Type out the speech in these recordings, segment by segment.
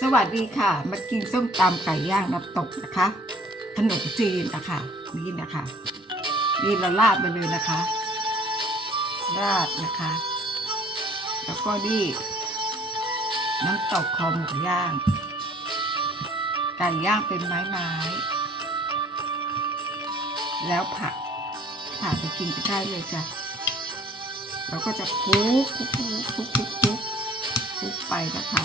สวัสดีค่ะ มากินส้มตำไก่ย่างน้ำตกนะคะ ขนมจีนนะคะนี่นะคะนี่เราราดไปเลยนะคะราดนะคะ แล้วก็นี่น้ำตกคอหมูย่าง ไก่ย่างเป็นไม้ไม้ๆแล้วผักผักไปกินไปได้เลยจ้ะเราก็จะคุกคลุกคลุกคลุกคลุกคลุกคลุกไปนะคะ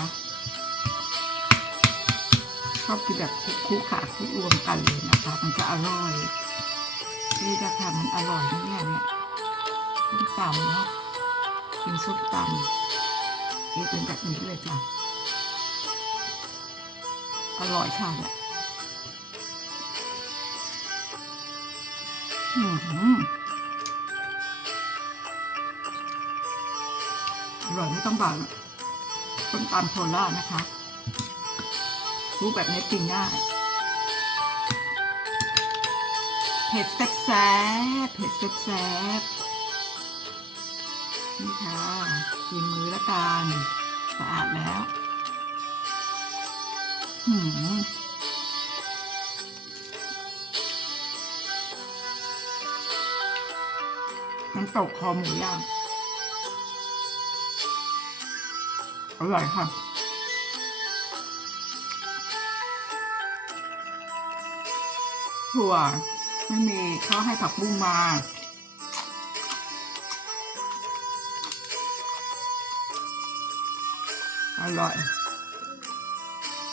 ชอบกินแบบคลุกขาคลุกรวมกันเลยนะคะ มันจะอร่อยนี่นะคะมันอร่อยนะเนี่ยเนี่ยส้มตำเนาะกินส้มตำนี่เป็นแบบนี้เลยจ้ะอร่อยค่ะเนี่ยอืมอร่อยไม่ต้องบอกส้มตำโครานะคะ รู้แบบนี้กินได้เผ็ดแซ่บแซ่บเผ็ดแซ่บแซ่บนี่ค่ะกินมือละกันสะอาดแล้วหืมน้ำตกคอหมูย่างอร่อยค่ะ ถั่วไม่มีเขาให้ผักบุ้งมาอร่อย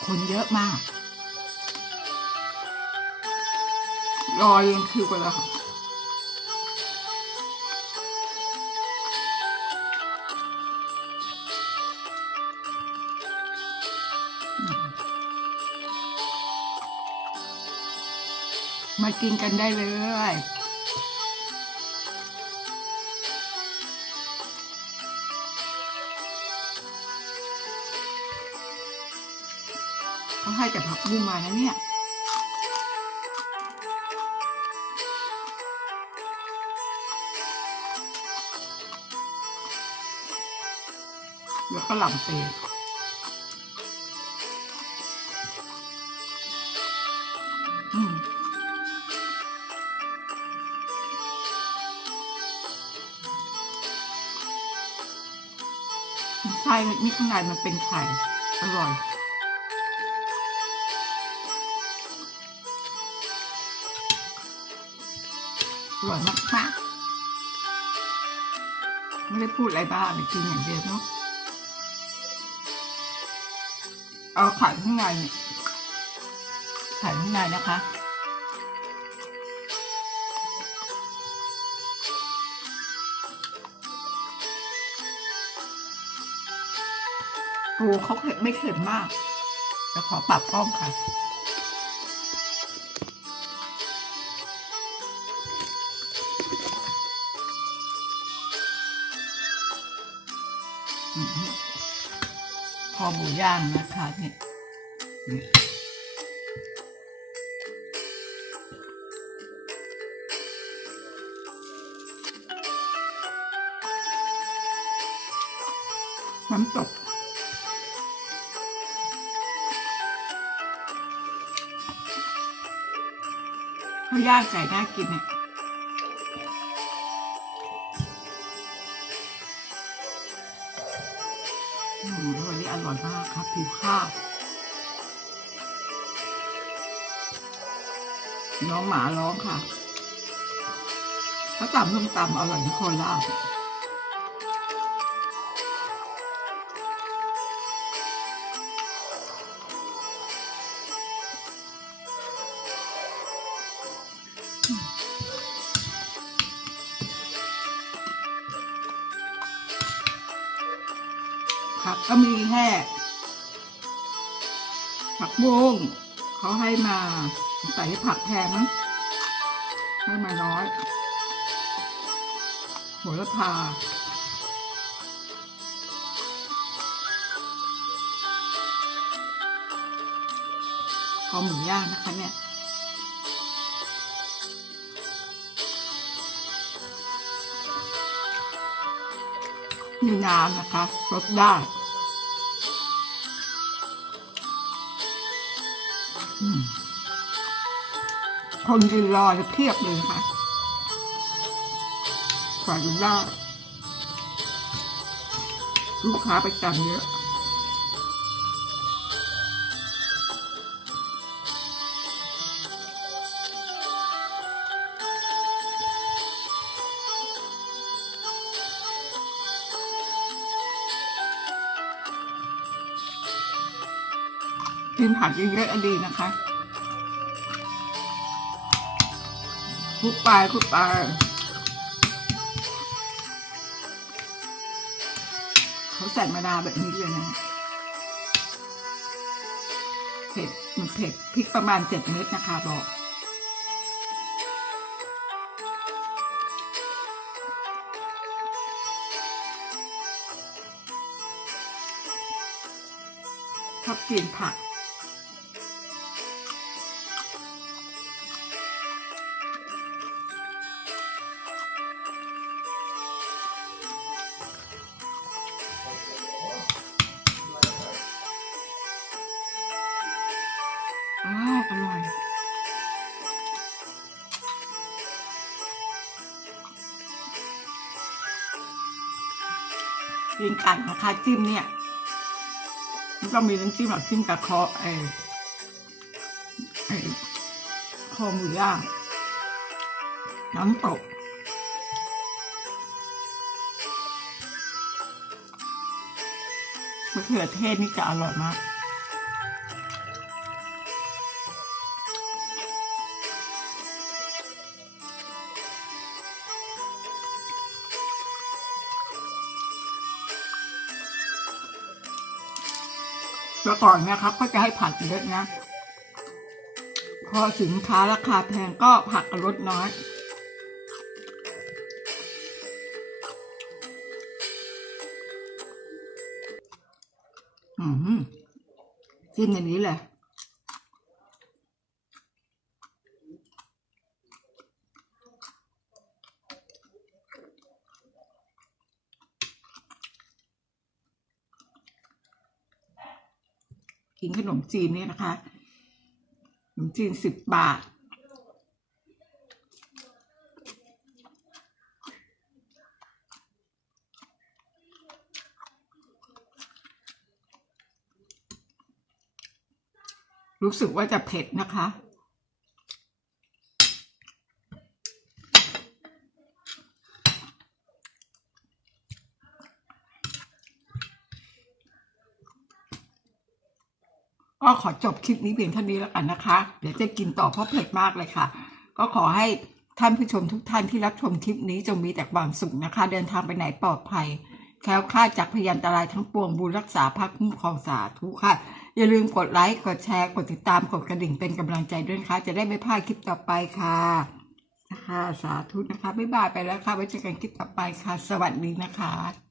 คนเยอะมาก รอยังคือกันแล้วค่ะ มากินกันได้เลย เขาให้แต่ผักบุ้งมานะเนี่ยแล้วก็หล่ำเปร ไส้นี่ข้างในมันเป็นไข่ อร่อยอร่อยมากๆไม่ได้พูดอะไรบ้างกินอย่างเดียวเนาะเอาไข่ข้างในไข่ข้างในนะคะ ปูเขาเผ็ดไม่เผ็ดมากแต่ขอปรับกล้องค่ะอืมคอหมูย่างนะคะเนี่ยเนี่ยน้ำตก เขาย่างไก่น่ากินเนี่ยอืมวันนี้อร่อยมากครับผิวข้าวน้องหมาร้องค่ะเขาตำส้มตำอร่อยที่โคราช ผักก็มีแค่ผักบุ้งเขาให้มาใส่ผักแพงมั้งให้มาน้อยโหระพาคอหมูย่างนะคะเนี่ย มีน้ำนะคะลดได้คนยืนรอจะเทียบเลยค่ะกว่าจะได้ลูกค้าไปจำเยอะ กินผักเยอะๆอดีนะคะคลุกไปคลุกไปเขาใส่มะนาวแบบนี้เลยนะเผ็ดมันเผ็ดพริกประมาณเจ็ดเม็ดนะคะบอกชอบกินผัก กินไก่นะคะจิ้มเนี่ยแล้วก็มีน้ำจิ้มแบบจิ้มกับคอไอ้ไอ้คอหมูย่างน้ำตกมะเขือเทศนี่จะอร่อยมาก แต่ก่อนเนี่ยครับ ก็จะให้ผักเยอะนะ พอสินค้าราคาแพงก็ผักลดน้อยอืมจิ้มอย่างนี้เลย กินขนมจีนเนี่ยนะคะขนมจีนสิบบาท รู้สึกว่าจะเผ็ดนะคะ ก็ขอจบคลิปนี้เพียงเท่านี้แล้วกันนะคะ เดี๋ยวจะกินต่อเพราะเผ็ดมากเลยค่ะ ก็ขอให้ท่านผู้ชมทุกท่านที่รับชมคลิปนี้จงมีแต่ความสุขนะคะ เดินทางไปไหนปลอดภัยแคล้วคลาดจากพยันตรายทั้งปวงบุญรักษาภาคคุ้มครองสาธุค่ะ อย่าลืมกดไลค์ กดแชร์ กดติดตาม กดกระดิ่งเป็นกำลังใจด้วยนะคะ จะได้ไม่พลาดคลิปต่อไปค่ะนะคะสาธุนะคะ บ๊ายบายไปแล้วค่ะ ไว้เจอกันคลิปต่อไปค่ะ สวัสดีนะคะ